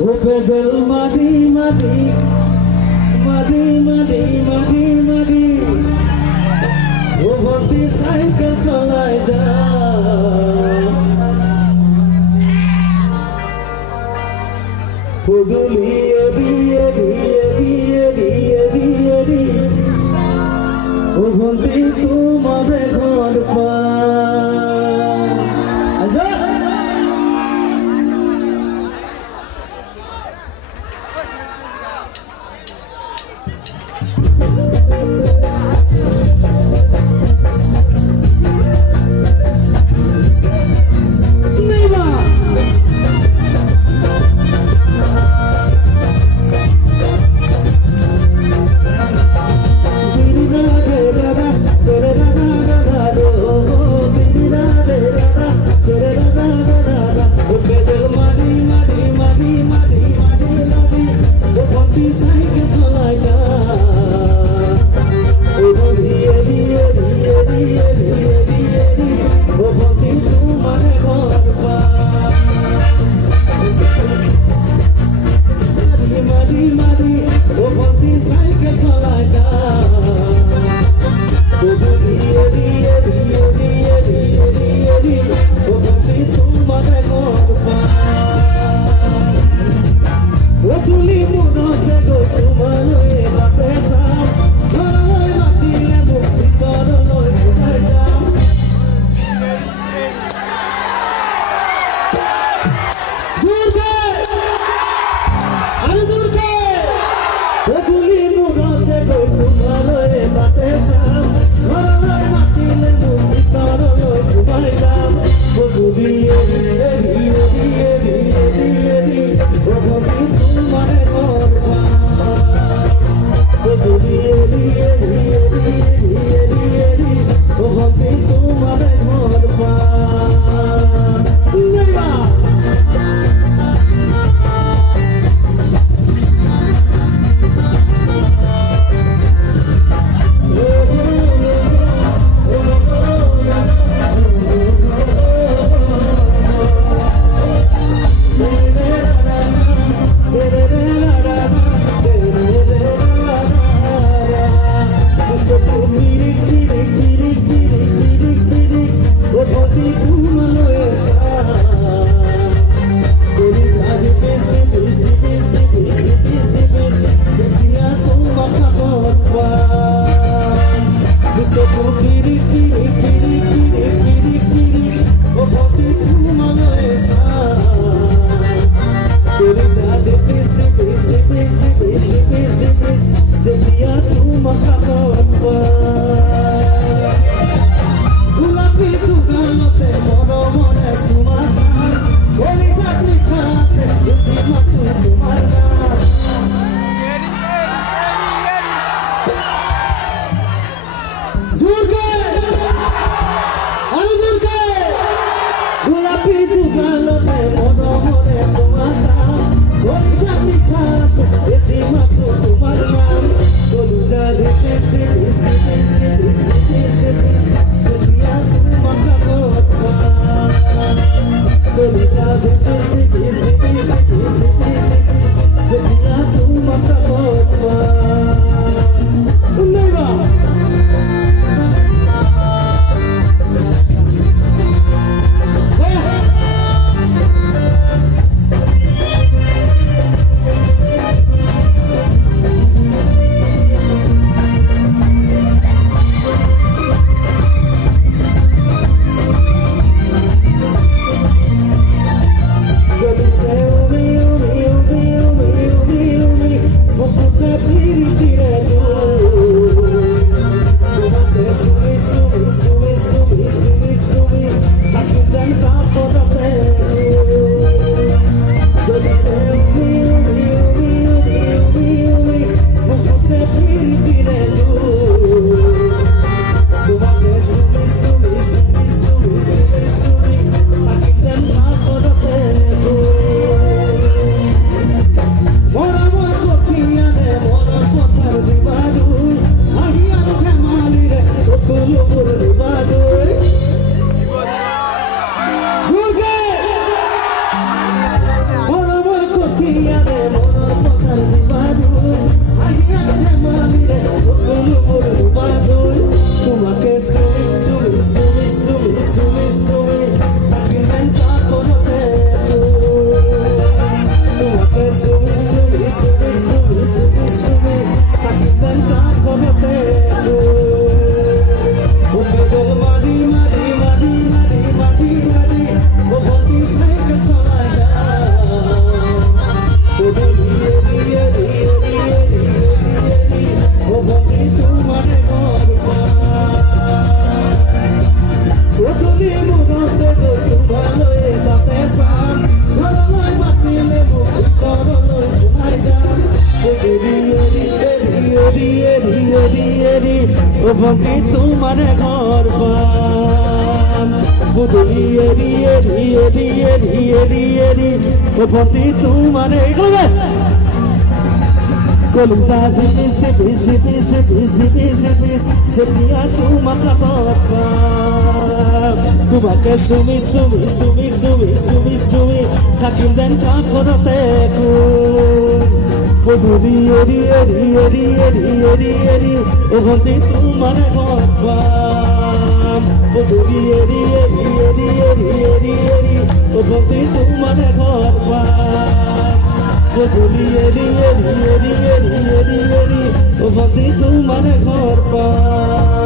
ও পেদল মাটি মাটি মাটি মাটি মাটি মাটি ও ভক্তি সাইকেল চলায় যা পদুলি এরি এরি এরি এরি এরি এরি ও ভক্তি তোমারে ঘর পা মারি মারি মারি মারি মারি মারি ও বন্দি সাইকেল চলায় যা ও দিয়ে দিয়ে দিয়ে দিয়ে দিয়ে দিয়ে ও বন্দি তোমার ঘর ও তুমি মুরতে গো ভালো এ বাতে সাম ঘরলয় মাতিলে মুখ করলয় ঘুমাই যাম ও দিয়ে দিয়ে দিয়ে দিয়ে দিয়ে দিয়ে ও বন্দি তোমার ঘর পাম ও দিয়ে দিয়ে দিয়ে দিয়ে দিয়ে দিয়ে দিয়ে ও বন্দি তোমার ঘর কলিজা দিপিস দিপিস দিপিস দিপিস দিপিস দিপিস যেতিয়া তোমাক পাম তোমাকে চুমি চুমি চুমি চুমি চুমি চুমি থাকিম যেন কাষৰতে পদূলি এৰি এৰি এৰি এৰি এৰি এৰি ভণ্টি তোমাৰ ঘৰ পাম পদূলি এৰি এৰি এৰি এৰি এৰি এৰি ভণ্টি তোমাৰ ঘৰ পাম পদূলি এৰি এৰি এৰি এৰি এৰি এৰি ভণ্টি তোমাৰ ঘৰ পাম